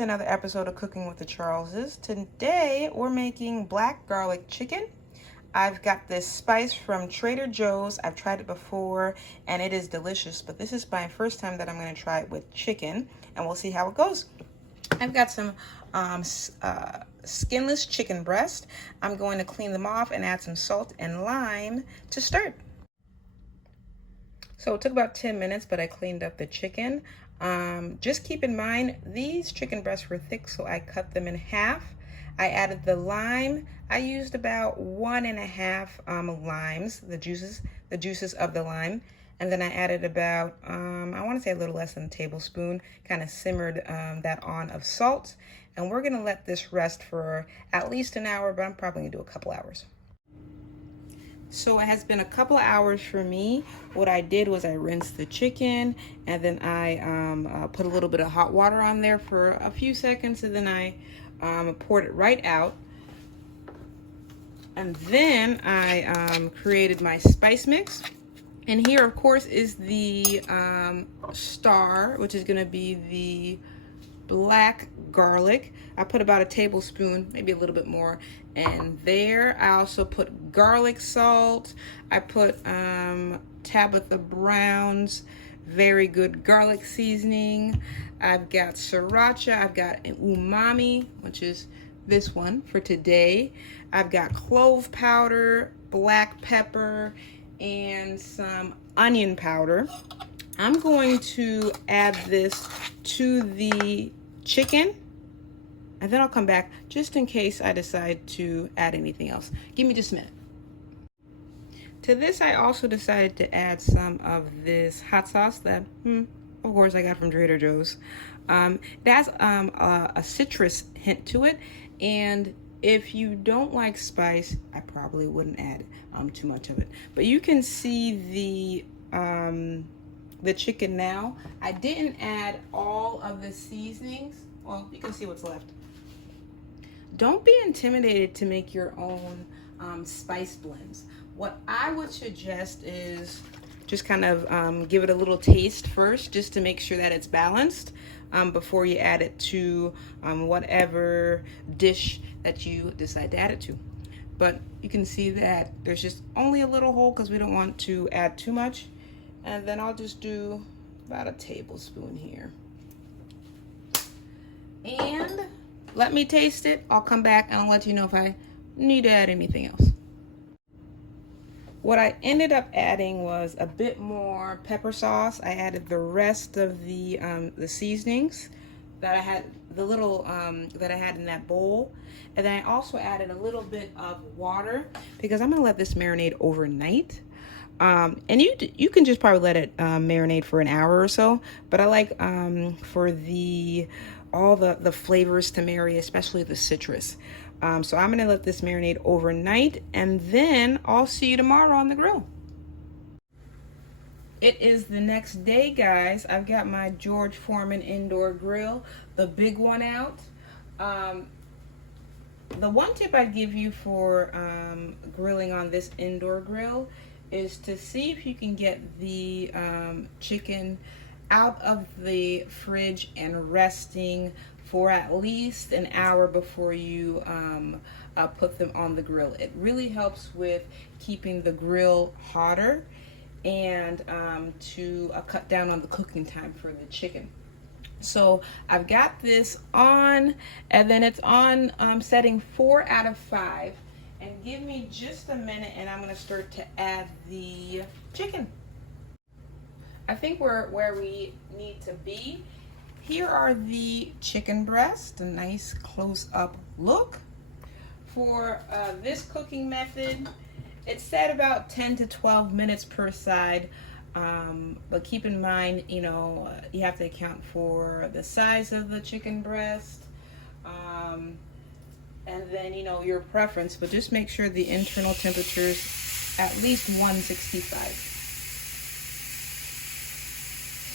to another episode of Cooking with the Charleses. Today we're making black garlic chicken. I've got this spice from Trader Joe's. I've tried it before and it is delicious, but this is my first time that I'm going to try it with chicken, and we'll see how it goes. I've got some skinless chicken breast. I'm going to clean them off and add some salt and lime to start. So it took about 10 minutes, but I cleaned up the chicken. Just keep in mind, these chicken breasts were thick, so I cut them in half. I added the lime. I used about 1.5 limes, the juices of the lime. And then I added about, I want to say a little less than a tablespoon, kind of simmered that on of salt. And we're going to let this rest for at least an hour, but I'm probably going to do a couple hours. So it has been a couple of hours for me. What I did was I rinsed the chicken, and then I put a little bit of hot water on there for a few seconds, and then I poured it right out. And then I created my spice mix. And here, of course, is the star, which is going to be the black garlic. I put about a tablespoon, maybe a little bit more, and there I also put garlic salt. I put Tabatha Brown's very good garlic seasoning. I've got Sriracha. I've got Umami, which is this one for today. I've got clove powder, black pepper, and some onion powder. I'm going to add this to the chicken, and then I'll come back just in case I decide to add anything else. Give me just a minute. To this, I also decided to add some of this hot sauce that, of course, I got from Trader Joe's. It has a citrus hint to it, and if you don't like spice, I probably wouldn't add too much of it. But you can see the chicken now. I didn't add all of the seasonings. Well, you can see what's left. Don't be intimidated to make your own spice blends. What I would suggest is just kind of give it a little taste first, just to make sure that it's balanced before you add it to whatever dish that you decide to add it to. But you can see that there's just only a little hole because we don't want to add too much. And then I'll just do about a tablespoon here. And let me taste it. I'll come back and I'll let you know if I need to add anything else. What I ended up adding was a bit more pepper sauce. I added the rest of the seasonings that I had, the little that I had in that bowl. And then I also added a little bit of water because I'm gonna let this marinate overnight. And you can just probably let it marinate for an hour or so, but I like for all the flavors to marry, especially the citrus. So I'm gonna let this marinate overnight, and then I'll see you tomorrow on the grill. It is the next day, guys. I've got my George Foreman indoor grill, the big one out. The one tip I'd give you for grilling on this indoor grill is to see if you can get the chicken out of the fridge and resting for at least an hour before you put them on the grill. It really helps with keeping the grill hotter and to cut down on the cooking time for the chicken. So I've got this on, and then it's on setting 4 out of 5. And give me just a minute and I'm gonna start to add the chicken. I think we're where we need to be. Here are the chicken breasts, a nice close-up look. For this cooking method, it's set about 10 to 12 minutes per side. But keep in mind, you know, you have to account for the size of the chicken breast. And then, you know, your preference, but just make sure the internal temperature is at least 165.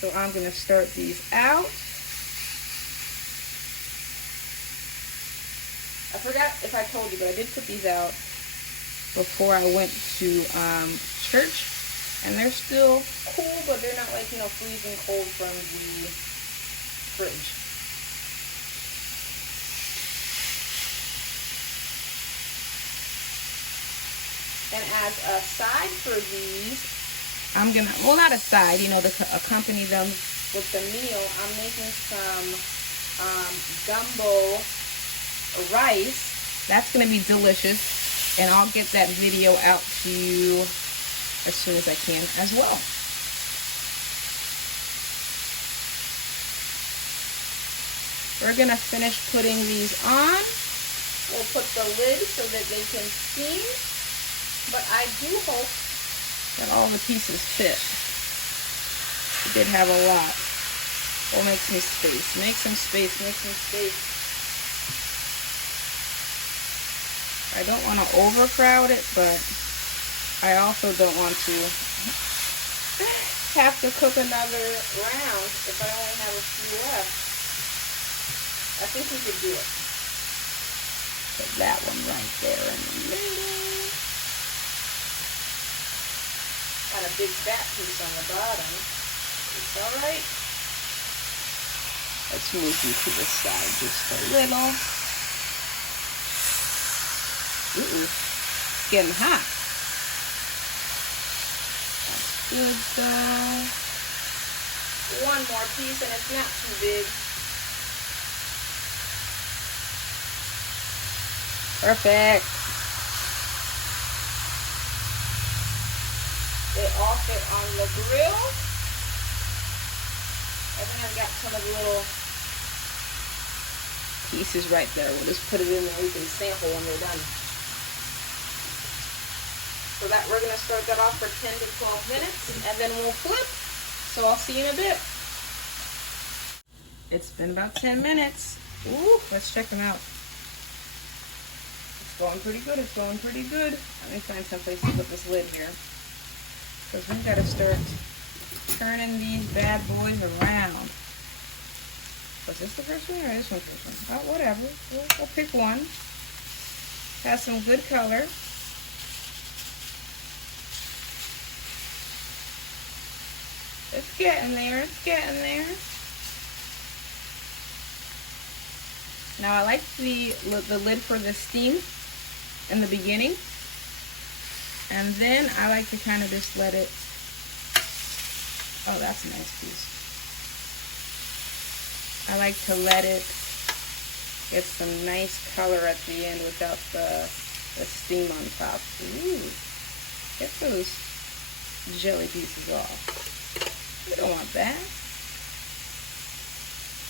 So I'm going to start these out. I forgot if I told you, but I did put these out before I went to church. And they're still cool, but they're not like, you know, freezing cold from the fridge. And as a side for these, I'm gonna, well, not a side, you know, to accompany them with the meal, I'm making some gumbo rice. That's gonna be delicious, and I'll get that video out to you as soon as I can as well. We're gonna finish putting these on. We'll put the lid so that they can steam, but I do hope that all the pieces fit. We did have a lot. We'll make some space. Make some space. Make some space. I don't want to overcrowd it, but I also don't want to have to cook another round if I only have a few left. I think we could do it. Put that one right there in the middle. Got a big fat piece on the bottom. It's alright. Let's move you to the side just a little. Ooh, it's getting hot. That's good though. One more piece and it's not too big. Perfect. They all fit on the grill. I think I've got some of the little pieces right there. We'll just put it in there. You can sample when we're done. So that we're gonna start that off for 10 to 12 minutes, and then we'll flip. So I'll see you in a bit. It's been about 10 minutes. Ooh, let's check them out. It's going pretty good. It's going pretty good. Let me find some place to put this lid here, because we've got to start turning these bad boys around. Was this the first one or this one first one? Oh, whatever. We'll pick one. Has some good color. It's getting there. It's getting there. Now I like the lid for the steam in the beginning, and then I like to kind of just let it. Oh, that's a nice piece. I like to let it get some nice color at the end without the steam on top. Ooh, get those jelly pieces off. We don't want that.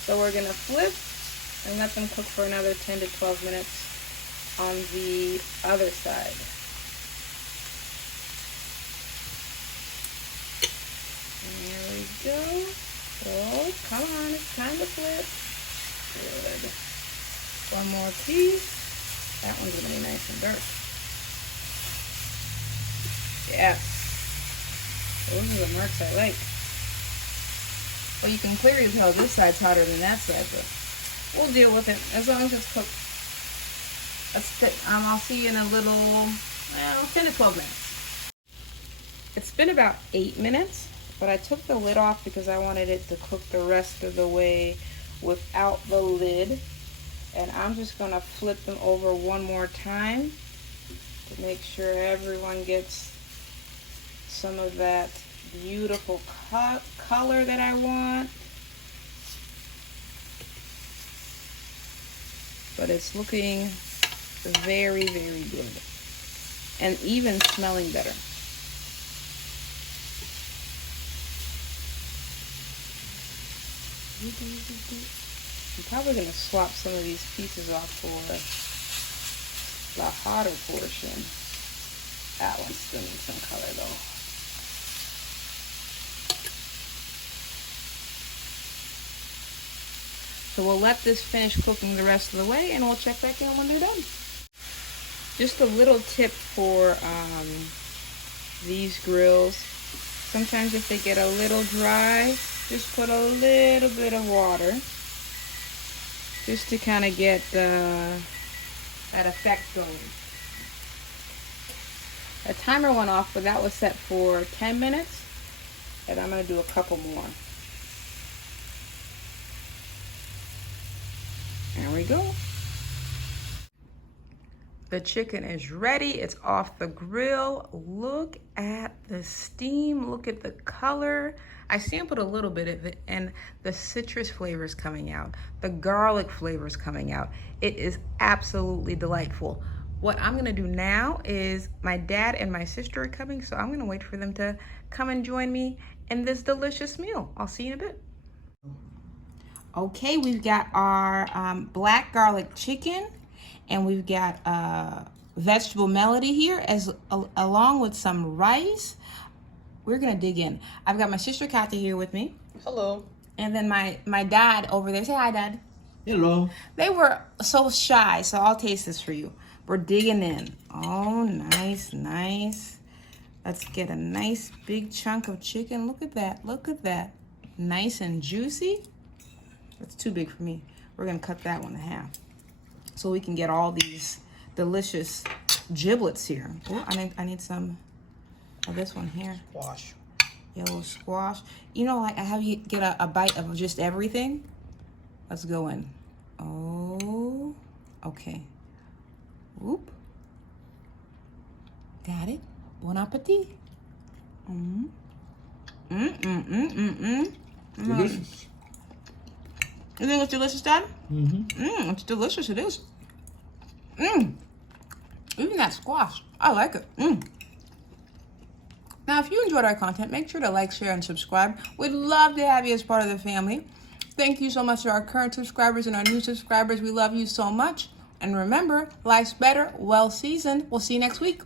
So we're gonna flip and let them cook for another 10 to 12 minutes on the other side. There we go. Oh, come on, it's time to flip. Good. One more piece. That one's gonna be nice and dark. Yes. Those are the marks I like. Well, you can clearly tell this side's hotter than that side, but we'll deal with it as long as it's cooked. I'll see you in a little, 10 to 12 minutes. It's been about 8 minutes, but I took the lid off because I wanted it to cook the rest of the way without the lid. And I'm just gonna flip them over one more time to make sure everyone gets some of that beautiful color that I want. But it's looking very, very good. And even smelling better. I'm probably going to swap some of these pieces off for the hotter portion. That one still needs some color though. So we'll let this finish cooking the rest of the way, and we'll check back in when they're done. Just a little tip for these grills. Sometimes if they get a little dry, just put a little bit of water just to kind of get that effect going. A timer went off, but that was set for 10 minutes, and I'm going to do a couple more. There we go. The chicken is ready. It's off the grill. Look at the steam. Look at the color. I sampled a little bit of it and the citrus flavor is coming out. The garlic flavor is coming out. It is absolutely delightful. What I'm gonna do now is my dad and my sister are coming, so I'm gonna wait for them to come and join me in this delicious meal. I'll see you in a bit. Okay, we've got our black garlic chicken, and we've got vegetable melody here along with some rice. We're gonna dig in. I've got my sister Katya here with me. Hello. And then my dad over there. Say hi, Dad. Hello. They were so shy, so I'll taste this for you. We're digging in. Oh, nice, nice. Let's get a nice big chunk of chicken. Look at that, look at that. Nice and juicy. That's too big for me. We're gonna cut that one in half so we can get all these delicious giblets here. Oh, I need some of this one here. Squash. Yellow squash. You know, like I have you get a bite of just everything. Let's go in. Oh, okay. Whoop. Got it. Bon appetit. Delicious. You think it's delicious, Dad? It's delicious. It is. Even that squash, I like it. Now, if you enjoyed our content, make sure to like, share, and subscribe. We'd love to have you as part of the family. Thank you so much to our current subscribers and our new subscribers. We love you so much. And remember, life's better, well seasoned. We'll see you next week.